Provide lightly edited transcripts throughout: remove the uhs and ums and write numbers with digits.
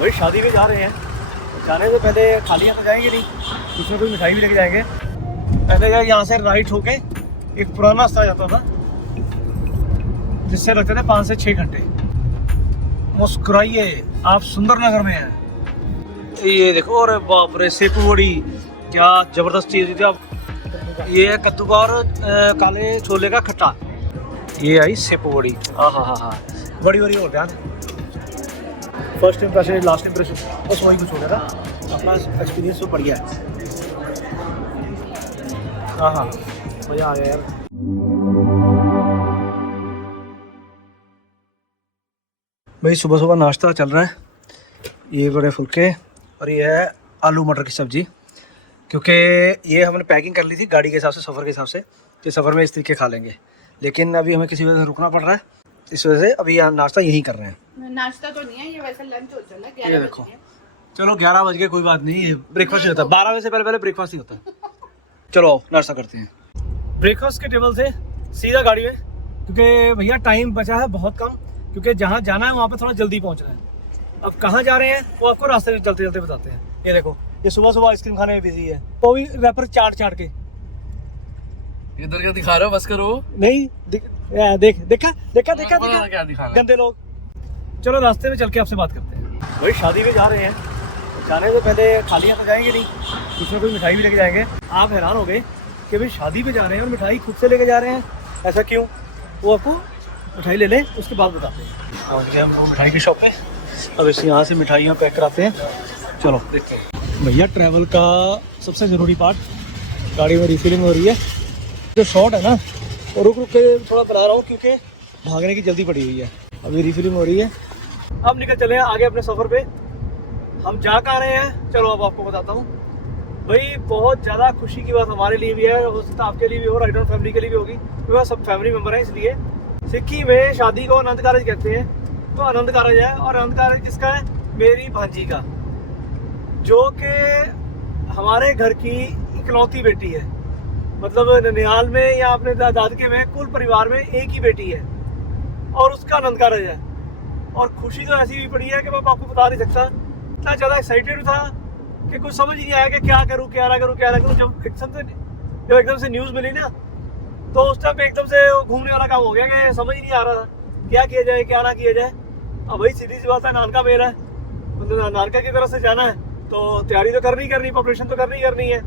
भाई शादी में जा रहे हैं, जाने से पहले खाली हाथ तो जाएंगे नहीं, कुछ ना कुछ मिठाई भी लेके जाएंगे। पहले यहाँ से राइट होके एक पुराना रास्ता जाता था जिससे लगते थे 5 से 6 घंटे। मुस्कुराइए, आप सुंदरनगर में हैं। ये देखो, और बाप रे सेपू बड़ी क्या जबरदस्त चीज़ थी। अब ये है कद्दू का और काले छोले का खट्टा। ये आई सेपू बड़ी, हाँ हाँ हाँ हाँ, बड़ी बड़ी और ध्यान। फर्स्ट इम्प्रेशन लास्ट इम्प्रेशन बस वही कुछ हो गया था। अपना एक्सपीरियंस तो बढ़िया है। हाँ हाँ मज़ा आ गया यार। भाई सुबह सुबह नाश्ता चल रहा है, ये बड़े फुलके और ये है आलू मटर की सब्ज़ी, क्योंकि ये हमने पैकिंग कर ली थी गाड़ी के हिसाब से, सफ़र के हिसाब से, कि सफ़र में इस तरीके खा लेंगे। लेकिन अभी हमें किसी वजह से रुकना पड़ रहा है, इस वजह से अभी यहाँ नाश्ता यहीं कर रहे हैं। नाश्ता तो नहीं है ये, वैसे लंच हो चला है। ये देखो, चलो 11 बज गए, कोई बात नहीं, ये ब्रेकफास्ट नहीं होता। 12 बजे से पहले ब्रेकफास्ट नहीं होता। चलो नाश्ता करते हैं। ब्रेकफास्ट के टेबल से सीधा गाड़ी में, क्योंकि भैया टाइम बचा है बहुत कम, क्योंकि जहाँ जाना है वहाँ पे थोड़ा जल्दी पहुँचना है। अब कहाँ जा रहे हैं वो आपको रास्ते में चलते चलते बताते हैं। ये देखो, ये सुबह सुबह आइसक्रीम खाने में बिजी है, तो भी रैपर चाट के। इधर क्या दिखा रहे हो, बस करो। नहीं देखा क्या दिखा गंदे लोग। चलो रास्ते में चल के आपसे बात करते हैं। भाई शादी में जा रहे हैं, जाने से पहले खाली हाथ तो जाएंगे नहीं, कुछ ना कुछ मिठाई भी लेके जाएंगे। आप हैरान हो गए कि भाई शादी में जा रहे हैं और मिठाई खुद से लेके जा रहे हैं, ऐसा क्यों? वो आपको मिठाई ले लें उसके बाद बताते हैं। और हम मिठाई की शॉप पे, अब इस यहाँ से मिठाइयाँ पैक कराते हैं। चलो देखते हैं। भैया ट्रैवल का सबसे ज़रूरी पार्ट, गाड़ी में रिफिलिंग हो रही है। जो शॉट है ना वो रुक के थोड़ा बना रहा हूँ, क्योंकि भागने की जल्दी पड़ी हुई है। अभी रिफिलिंग हो रही है। अब निकल चले हैं आगे अपने सफ़र पे। हम जा कहाँ रहे हैं चलो अब आपको बताता हूँ। भाई बहुत ज़्यादा खुशी की बात हमारे लिए भी है, हो सकता है आपके लिए भी हो, राइडर फैमिली के लिए भी होगी, क्योंकि सब फैमिली मेम्बर हैं। इसलिए सिक्की में शादी को आनंद कारज कहते हैं, तो आनंद कारज है। और आनंद कारज किसका है? मेरी भांजी का, जो कि हमारे घर की इकलौती बेटी है। मतलब ननिहाल में या अपने दादके में कुल परिवार में एक ही बेटी है और उसका आनंद कारज है। और खुशी तो ऐसी भी पड़ी है कि मैं आपको बता नहीं सकता। इतना ज़्यादा एक्साइटेड था कि कुछ समझ ही नहीं आया कि क्या करूँ क्या ना करूँ क्या ना करूँ। जब एकदम से न्यूज़ मिली ना, तो उस टाइम पे एकदम से घूमने वाला काम हो गया कि समझ ही नहीं आ रहा था क्या किया जाए क्या ना किया जाए। अब भाई सीधी सी बात है, नानका मेरा है, मतलब नानका की तरफ से जाना है तो तैयारी तो करनी प्रिपरेशन तो करनी है।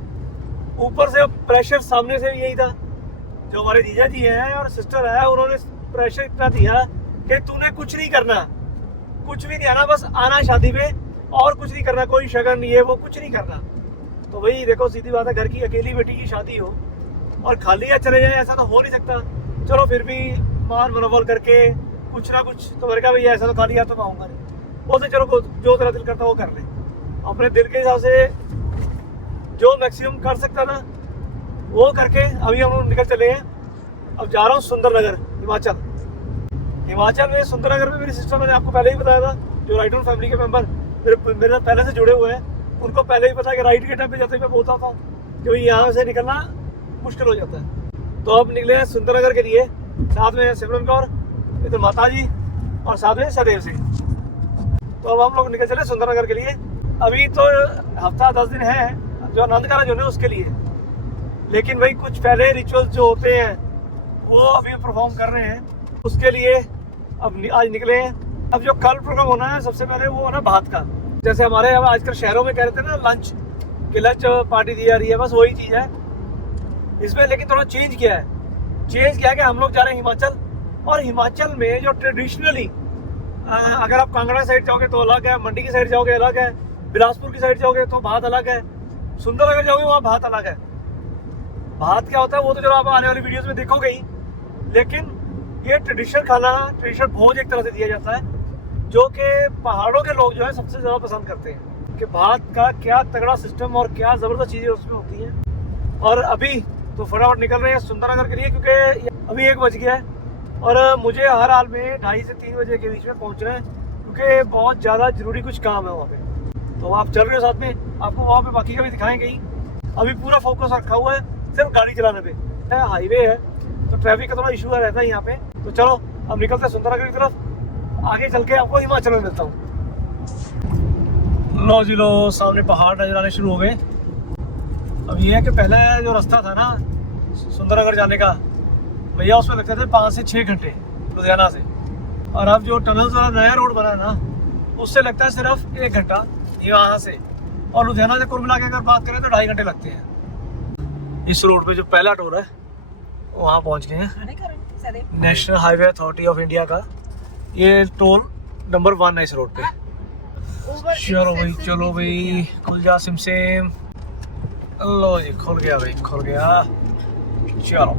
ऊपर से प्रेशर सामने से भी यही था, जो हमारे जीजा जी हैं और सिस्टर है, उन्होंने प्रेशर इतना दिया कि तूने कुछ नहीं करना, कुछ भी नहीं आना, बस आना शादी पे और कुछ नहीं करना, कोई शगन नहीं है, वो कुछ नहीं करना। तो भाई देखो सीधी बात है, घर की अकेली बेटी की शादी हो और खाली या चले जाए, ऐसा तो हो नहीं सकता। चलो फिर भी मान मनोबल करके कुछ ना कुछ तो मैंने कहा भैया ऐसा तो खाली हाथ तो मैं आऊँगा नहीं। बोलते चलो जो तेरा दिल करता वो कर ले, अपने दिल के हिसाब से जो मैक्सिमम कर सकता ना वो करके अभी हम लोग निकल चले हैं। अब जा रहा हूँ सुंदरनगर, हिमाचल में। सुंदरनगर में मेरी सिस्टर, मैंने आपको पहले ही बताया था, जो राइडर फैमिली के मेंबर मेरे पहले से जुड़े हुए हैं, उनको पहले ही पता है कि राइड के टाइम पे जाते मैं बोलता था कि यहाँ से निकलना मुश्किल हो जाता है। तो अब निकले हैं सुंदरनगर के लिए, साथ में सिमरन कौर, इधर माता जी और साथ में सदैव सिंह। तो अब हम लोग निकल चले सुंदरनगर के लिए। अभी तो हफ्ता 10 दिन है जो आनंद कारज होने उसके लिए, लेकिन भाई कुछ पहले रिचुअल्स जो होते हैं वो अभी परफॉर्म कर रहे हैं, उसके लिए अब आज निकले हैं। अब जो कल प्रोग्राम होना है सबसे पहले वो है ना भात का, जैसे हमारे अब आजकल शहरों में कह रहे थे ना लंच पार्टी दी जा रही है, बस वही चीज़ है इसमें। लेकिन थोड़ा चेंज किया है कि हम लोग जा रहे हैं हिमाचल, और हिमाचल में जो ट्रेडिशनली अगर आप कांगड़ा साइड जाओगे तो अलग है, मंडी की साइड जाओगे अलग है, बिलासपुर की साइड जाओगे तो भात अलग है, सुंदरनगर जाओगे वहाँ भात अलग है। भात क्या होता है वो तो चलो आप आने वाली वीडियोस में देखोगे ही, लेकिन ये ट्रेडिशनल खाना, ट्रेडिशनल भोज एक तरह से दिया जाता है, जो कि पहाड़ों के लोग जो है सबसे ज़्यादा पसंद करते हैं कि भात का क्या तगड़ा सिस्टम और क्या ज़बरदस्त चीज़ें उसमें होती हैं। और अभी तो फटाफट निकल रहे हैं सुंदरनगर के लिए, क्योंकि अभी 1 बज गया है और मुझे हर हाल में 2:30 से 3 बजे के बीच में पहुँचना है, क्योंकि बहुत ज़्यादा ज़रूरी कुछ काम है वहाँ पे। तो आप चल रहे हो साथ में, आपको वहाँ पे बाकी का भी दिखाएंगे ही। अभी पूरा फोकस रखा हुआ है सिर्फ गाड़ी चलाने पे। हाईवे है तो ट्रैफिक का थोड़ा इशू रहता है यहाँ पे। तो चलो अब निकलते हैं सुंदरनगर की तरफ, आगे चल के आपको हिमाचल में मिलता हूँ। लो जी लो, सामने पहाड़ नजर आने शुरू हो गए। अब ये है कि पहले जो रास्ता था ना सुंदरनगर जाने का, भैया उसमें लगते थे 5 से 6 घंटे लुधियाना से, और अब जो टनल्स वाला नया रोड बना है ना उससे लगता है सिर्फ 1 घंटा यहाँ से, और लुधियाना से कुल मिला के अगर बात करें तो 2.5 घंटे लगते हैं। इस रोड पे जो पहला टोल है वहाँ पहुँच गए हैं। National highway authority of India का ये टोल नंबर 1 है इस रोड पे। चलो भाई खुल जा सिम। लो जी खुल गया भाई, खुल गया। चलो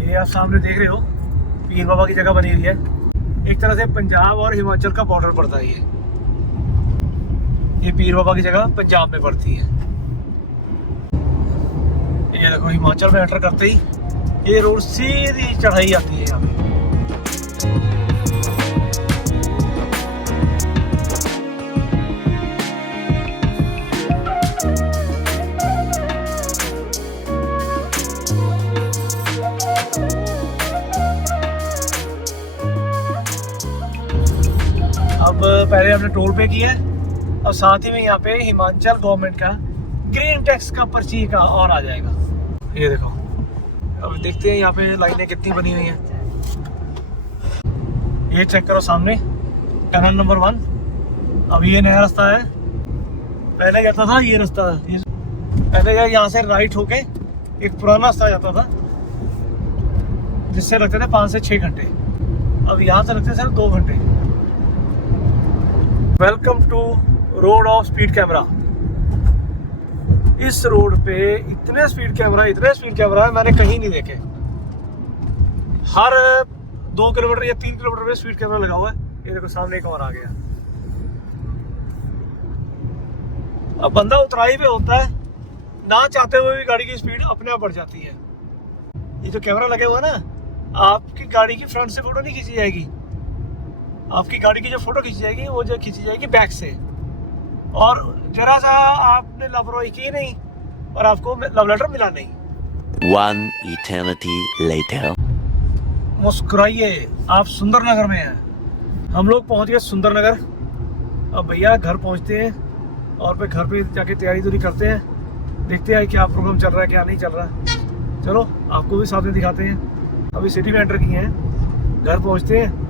ये आप सामने देख रहे हो पीर बाबा की जगह बनी हुई है। एक तरह से पंजाब और हिमाचल का बॉर्डर पड़ता है ये पीर बाबा की जगह पंजाब में पड़ती है। ये देखो हिमाचल में एंटर करते ही ये रोड सीधी चढ़ाई आती है यहाँ पे। अब पहले हमने टोल पे किया है और साथ ही में यहाँ पे हिमाचल गवर्नमेंट का ग्रीन टैक्स का पर्ची का और आ जाएगा। ये देखो अब देखते हैं यहाँ पे लाइनें कितनी बनी हुई हैं। ये चेक करो सामने टनल नंबर 1। अब ये नया रास्ता है, पहले जाता था ये रास्ता, ये पहले यहाँ से राइट होके एक पुराना रास्ता जाता था जिससे लगते थे 5 से 6 घंटे, अब यहाँ से लगते सिर्फ 2 घंटे। Welcome to road of speed camera. इस रोड पे इतने स्पीड कैमरा मैंने कहीं नहीं देखे। हर 2 किलोमीटर या 3 किलोमीटर पे स्पीड कैमरा लगा हुआ है। ये देखो सामने एक और आ गया। अब बंदा उतराई पे होता है, ना चाहते हुए भी गाड़ी की स्पीड अपने आप बढ़ जाती है। ये जो कैमरा लगे हुआ है ना, आपकी गाड़ी की फ्रंट से फोटो नहीं खींची जाएगी, आपकी गाड़ी की जो फोटो खींची जाएगी वो जो खींची जाएगी बैक से। और जरा सा आपने लापरवाही की नहीं और आपको लव लेटर मिला नहीं। 1 eternity later. मुस्कुराइए, आप सुंदरनगर में हैं। हम लोग पहुंच गए सुंदरनगर। अब भैया घर पहुंचते हैं और फिर घर पे जाके तैयारी करते हैं, देखते हैं क्या प्रोग्राम चल रहा है क्या नहीं चल रहा है। चलो आपको भी साथ में दिखाते हैं। अभी सिटी में एंटर किए हैं, घर पहुंचते हैं,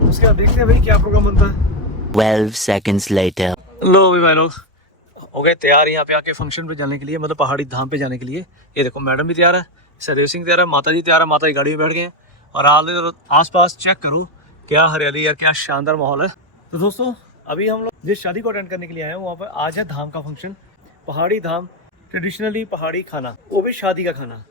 उसके बाद देखते हैं भाई क्या प्रोग्राम बनता है। 12 seconds later. लो भाई लोग हो गए तैयार यहाँ पे आके फंक्शन पे जाने के लिए, मतलब पहाड़ी धाम पे जाने के लिए। ये देखो मैडम भी तैयार है, सहदेव सिंह तैयार है, माता जी तैयार है, माता जी गाड़ी में बैठ गए हैं। और आस पास चेक करो क्या हरियाली यार, क्या शानदार माहौल है। तो दोस्तों अभी हम लोग जिस शादी को अटेंड करने के लिए आए हैं वहाँ पर आज है धाम का फंक्शन, पहाड़ी धाम। ट्रेडिशनली पहाड़ी खाना, वो भी शादी का खाना,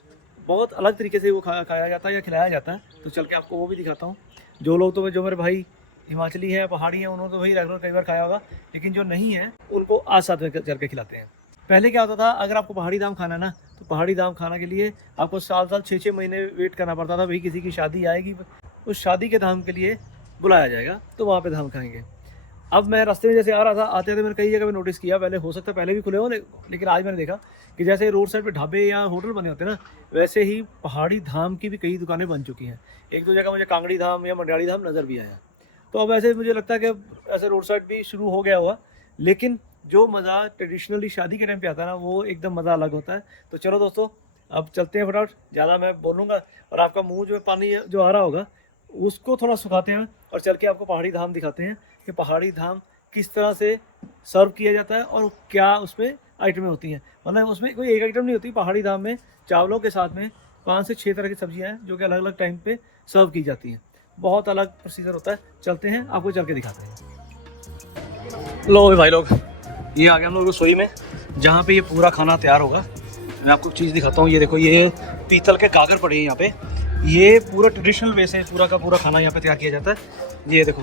बहुत अलग तरीके से वो खाया जाता है या खिलाया जाता है। तो चल के आपको वो भी दिखाता हूँ। जो लोग तो जो मेरे भाई हिमाचली है, पहाड़ी है, उन्होंने तो वही रेगुलर कई बार खाया होगा, लेकिन जो नहीं है उनको आज साथ में करके खिलाते हैं। पहले क्या होता था, अगर आपको पहाड़ी धाम खाना ना, तो पहाड़ी धाम खाना के लिए आपको साल 6-6 महीने वेट करना पड़ता था। भाई किसी की शादी आएगी, उस शादी के धाम के लिए बुलाया जाएगा, तो वहाँ पे धाम खाएंगे। अब मैं रास्ते में जैसे आ रहा था, आते थे मैंने कई जगह पे नोटिस किया, पहले हो सकता है पहले भी खुले हो, लेकिन आज मैंने देखा कि जैसे रोड साइड पे ढाबे या होटल बने होते हैं ना, वैसे ही पहाड़ी धाम की भी कई दुकानें बन चुकी हैं। 1-2 जगह मुझे कांगड़ी धाम या मंडियाड़ी धाम नज़र भी आया। तो अब ऐसे मुझे लगता है कि ऐसे रोड साइड भी शुरू हो गया हुआ, लेकिन जो मज़ा ट्रेडिशनली शादी के टाइम पे आता है ना, वो एकदम मज़ा अलग होता है। तो चलो दोस्तों अब चलते हैं फटाफट, ज़्यादा मैं बोलूँगा और आपका मुँह जो पानी जो आ रहा होगा उसको थोड़ा सुखाते हैं और चल के आपको पहाड़ी धाम दिखाते हैं कि पहाड़ी धाम किस तरह से सर्व किया जाता है और क्या उसमें आइटमें होती हैं। मतलब उसमें कोई एक आइटम नहीं होती पहाड़ी धाम में, चावलों के साथ में 5 से 6 तरह की सब्जियां हैं जो कि अलग अलग टाइम पे सर्व की जाती हैं। बहुत अलग प्रोसीजर होता है। चलते हैं आपको चल के दिखाते हैं। लो भाई लोग ये आ गए हम लोग रसोई में, जहाँ पे ये पूरा खाना तैयार होगा। मैं आपको चीज़ दिखाता हूँ। ये देखो ये पीतल के गागर पड़े हैं यहाँ पे, ये पूरा ट्रेडिशनल वे से पूरा का पूरा खाना यहाँ पे तैयार किया जाता है। ये देखो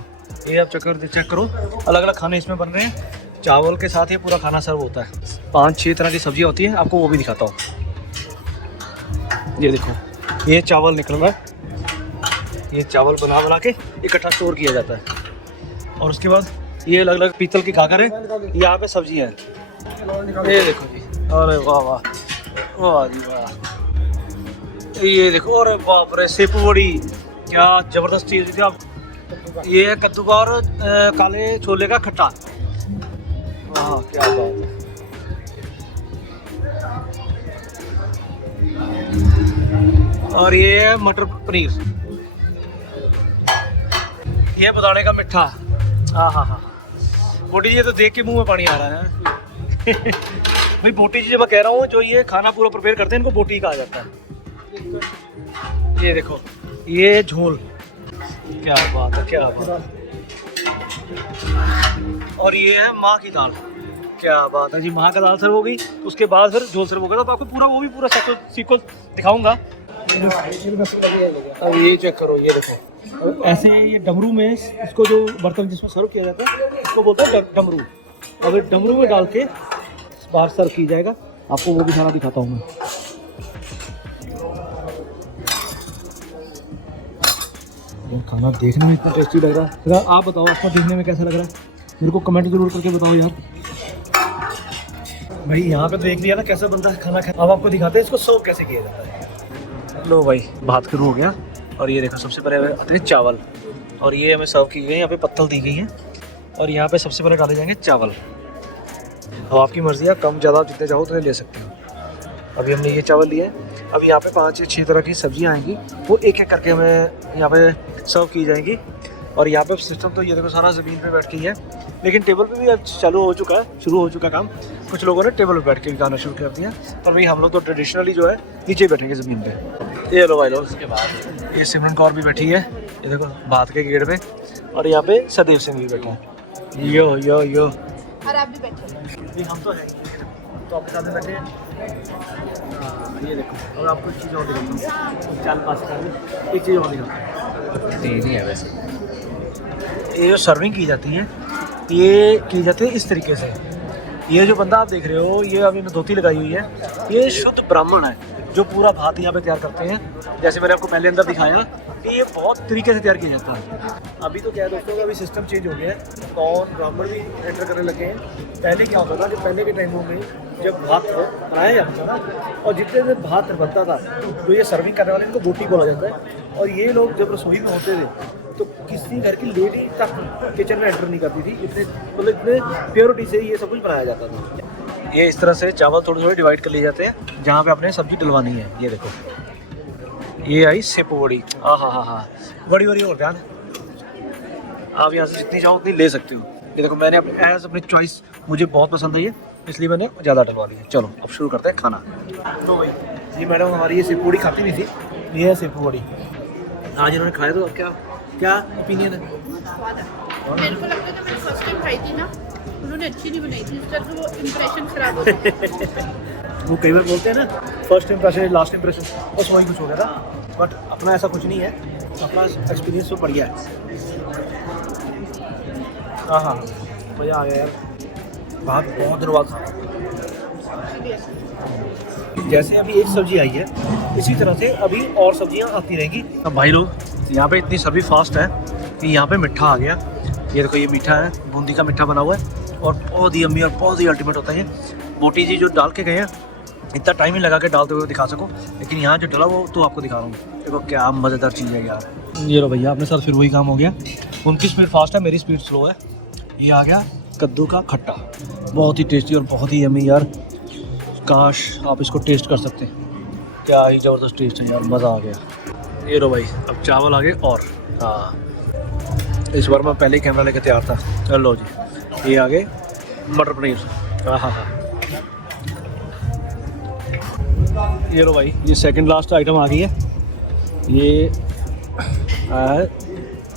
ये आप चेक करो, अलग अलग खाने इसमें बन रहे हैं। चावल के साथ ये पूरा खाना सर्व होता है। 5-6 तरह की सब्जियाँ होती हैं, आपको वो भी दिखाता हूँ। ये देखो ये चावल निकल रहा है, ये चावल बना के इकट्ठा स्टोर किया जाता है। और उसके बाद ये अलग अलग पीतल की गागर है, यहाँ पे सब्जियाँ हैं। ये देखो जी, अरे वाह वाह वाह जी वाह। ये देखो, अरे बाप रे सेपू बड़ी क्या ज़बरदस्त चीज़ है। आप ये है कद्दू का और काले छोले का खट्टा। वाह क्या बात है। और ये है मटर पनीर, ये बताने का मिठा। हाँ हाँ हाँ बोटी जी तो देख के मुंह में पानी आ रहा है। भाई बोटी जी जब मैं कह रहा हूँ जो ये खाना पूरा प्रिपेयर करते हैं इनको बोटी कहा जाता है। ये देखो ये झोल, क्या बात है क्या बात है। और ये है माँ की दाल, क्या बात है जी। माँ का दाल सर्व हो गई, उसके बाद फिर झोल सर्व हो गया। तो आपको पूरा वो भी पूरा सीक्वेंस दिखाऊंगा। अब ये चेक करो, ये देखो ऐसे ये डमरू में इसको जो बर्तन जिसमें सर्व किया जाता है इसको बोलते हैं डमरू। अब ये डमरू में डाल के बाहर सर्व की जाएगा। आपको वो भी खाना दिखाता हूँ मैं। ये खाना देखने में इतना टेस्टी लग रहा है। जरा आप बताओ आपको देखने में कैसा लग रहा है, मेरे को कमेंट जरूर करके बताओ यार। भाई यहाँ पे देख लिया ना कैसा बनता है खाना। अब आपको दिखाते हैं इसको सर्व कैसे किया जाता है। लो भाई भात शुरू हो गया। और ये देखो सबसे पहले आते हैं चावल, और ये हमें सर्व की गई है। यहाँ पे पत्तल दी गई है और यहाँ पे सबसे पहले डाले जाएंगे चावल। अब आपकी मर्जी है, कम ज़्यादा जितने चाहो उतने ले सकते हो। अभी हमने ये चावल लिए। अब यहाँ पे 5 या 6 तरह की सब्जियाँ आएंगी, वो एक एक करके हमें यहाँ पे सर्व की जाएंगी। और यहाँ पे सिस्टम तो ये देखो सारा ज़मीन पे बैठ के ही है, लेकिन टेबल पे भी अब चालू हो चुका है, शुरू हो चुका काम। कुछ लोगों ने टेबल पे बैठ के भी खाना शुरू कर दिया, पर भाई हम लोग तो ट्रेडिशनली जो है नीचे बैठेंगे ज़मीन पे। ये लो भाई लो, उसके बाद ये सिमरन कौर भी बैठी है, ये देखो भात के गेट पे। और यहाँ पे सदेव सिंह भी बैठा है। यो यो यो, और आप भी बैठे। हम तो हैं तो आपके साथ बैठे हैं। ये देखो और आपको एक चीज़ और दिखाता हूँ, चाल पास कर एक चीज़ और दिखाता हूँ। नहीं है वैसे। ये जो सर्विंग की जाती है ये की जाती है इस तरीके से। ये जो बंदा आप देख रहे हो, ये अभी धोती लगाई हुई है, ये शुद्ध ब्राह्मण है जो पूरा भात यहाँ पे तैयार करते हैं। जैसे मैंने आपको पहले अंदर दिखाया कि ये बहुत तरीके से तैयार किया जाता है। अभी तो क्या है दोस्तों, अभी सिस्टम चेंज हो गया है, कौन ब्राह्मण भी एंटर करने लगे हैं। पहले क्या होता था कि पहले के टाइमों में जब भात बनाया जाता था ना, और जितने देर भात बनता था तो ये सर्विंग करने वाले इनको बोटी बोला जाता है। और ये लोग जब रसोई में होते थे तो किसी घर की लेडी तक किचन में एंटर नहीं करती थी। इतने मतलब इतने प्योरिटी से ये सब कुछ बनाया जाता था। ये इस तरह से चावल थोड़े थोड़े डिवाइड कर लिए जाते हैं जहाँ पे आपने सब्जी डलवानी है। ये देखो ये आई सेपू बड़ी। हाँ हाँ हाँ हाँ, बड़ी बड़ी और ध्यान, आप यहाँ से जितनी चाहो उतनी ले सकते हो। ये देखो मैंने अपनी चॉइस, मुझे बहुत पसंद है ये, इसलिए मैंने ज़्यादा डलवा ली है। चलो अब शुरू करते हैं खाना। तो भाई ये मैडम हमारी ये सेपू बड़ी खाती नहीं थी, ये है सेपू बड़ी। आज इन्होंने खाया तो अब क्या ओपिनियन है? स्वाद है। मेरे को लगता है जब मैंने फर्स्ट टाइम खाई थी ना, उन्होंने अच्छी नहीं बनाई थी, इस तरह से वो इम्प्रेशन खराब हो गया। वो कई बार बोलते हैं ना फर्स्ट इम्प्रेशन लास्ट इम्प्रेशन, बस वही कुछ हो गया था। बट अपना ऐसा कुछ नहीं है, अपना एक्सपीरियंस तो बढ़िया है। हाँ हाँ मज़ा आ गया यार, बहुत दिनों बाद खाना। जैसे अभी एक सब्जी आई है, इसी तरह से अभी और सब्जियां आती रहेंगी। अब भाई लोग यहाँ पे इतनी सर्विस फास्ट है कि यहाँ पे मिठा आ गया। ये देखो ये मीठा है, बूंदी का मिठा बना हुआ है और बहुत ही यम्मी और बहुत ही अल्टीमेट होता है। बोटी जी जो डाल के गए हैं, इतना टाइम ही लगा के डालते हुए दिखा सको, लेकिन यहाँ जो डला वो तो आपको दिखा रहा हूँ। देखो क्या मज़ेदार चीज़ है यार। ये लो भैया अपने साथ फिर वही काम हो गया। उनकी स्पीड फास्ट है, मेरी स्पीड स्लो है। ये आ गया कद्दू का खट्टा, बहुत ही टेस्टी और बहुत ही यम्मी यार। काश आप इसको टेस्ट कर सकते हैं, क्या ही ज़बरदस्त टेस्ट है यार, मज़ा आ गया। ये लो भाई अब चावल आ गए। और हाँ इस बार मैं पहले ही कैमरा लेके तैयार था। चलो जी ये आ गए मटर पनीर। हाँ हाँ हाँ ये लो भाई ये सेकंड लास्ट आइटम आ गई है। ये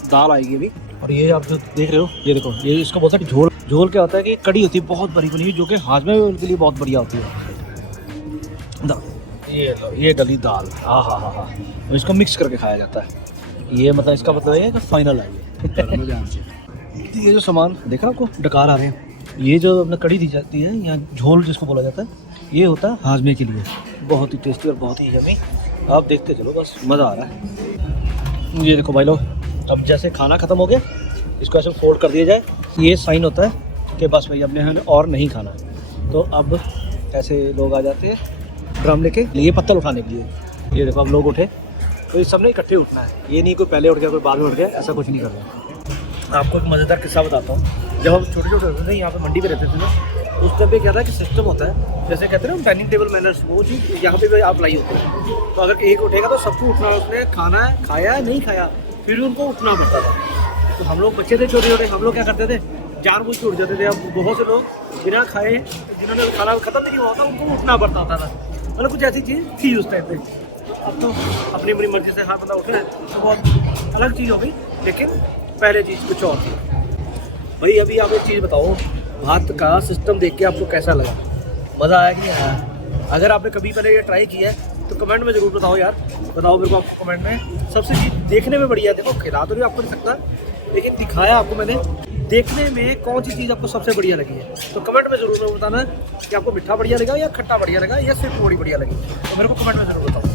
दाल आएगी अभी। और ये आप जो देख रहे हो, ये देखो ये इसको बोलते हैं झोल। झोल क्या होता है कि कड़ी होती है बहुत बड़ी बनी हुई, जो कि हाजमे के लिए बहुत बढ़िया होती है। ये डली दाल, हाँ हाँ हाँ हाँ, इसको मिक्स करके खाया जाता है। ये मतलब इसका मतलब है कि फाइनल है ये जो सामान देखा आपको डकार आ रहे हैं, ये जो अपना कड़ी दी जाती है या झोल जिसको बोला जाता है, ये होता है हाजमे के लिए। बहुत ही टेस्टी और बहुत ही यम्मी। आप देखते चलो बस मज़ा आ रहा है। ये देखो भाई लोग अब जैसे खाना ख़त्म हो गया, इसको ऐसे फोल्ड कर दिया जाए, ये साइन होता है कि बस भाई अपने यहाँ और नहीं खाना। तो अब ऐसे लोग आ जाते हैं ड्रम लेके, ये पत्तल उठाने के लिए। ये देखो अब लोग उठे तो ये सब ने इकट्ठे उठना है, ये नहीं कोई पहले उठ गया कोई बाद में उठ गया, ऐसा कुछ नहीं कर रहा। आपको एक मज़ेदार किस्सा बताता हूँ। जब हम छोटे छोटे होते थे, यहाँ पे मंडी पे रहते थे ना, उस टाइम पे क्या था कि सिस्टम होता है, जैसे कहते हैं ना डाइनिंग टेबल मैनर्स, वो चीज़ यहाँ पे भी अप्लाई होती है। तो अगर एक उठेगा तो सबको उठना, उसने खाना है, खाया है, नहीं खाया, फिर भी उनको उठना पड़ता था। तो हम लोग बच्चे थे छोटे छोटे, हम लोग क्या करते थे, जानबूझ के उठ जाते थे। अब बहुत से लोग बिना खाए, जिन्होंने खाना खत्म नहीं हुआ था, उनको उठना पड़ता होता था। मतलब कुछ ऐसी चीज़ थी उस टाइम पे। अब तो अपनी अपनी मर्जी से हर बंदा उठ रहा है, तो बहुत अलग चीज़ हो गई। लेकिन पहले चीज़ कुछ और थी। भाई अभी आप एक चीज़ बताओ, भात का सिस्टम देख के आपको कैसा लगा? मज़ा आया कि नहीं आया? अगर आपने कभी पहले ये ट्राई किया है तो कमेंट में ज़रूर बताओ यार, बताओ मेरे को आपको कमेंट में। सबसे चीज़ देखने में बढ़िया, देखो खिला तो नहीं आपको नहीं सकता, लेकिन दिखाया आपको मैंने। देखने में कौन सी चीज़ आपको सबसे बढ़िया लगी है, तो कमेंट में ज़रूर बताना कि आपको मीठा बढ़िया लगा या खट्टा बढ़िया लगा या सिर्फ थोड़ी बढ़िया लगी, तो मेरे को कमेंट में ज़रूर बताओ।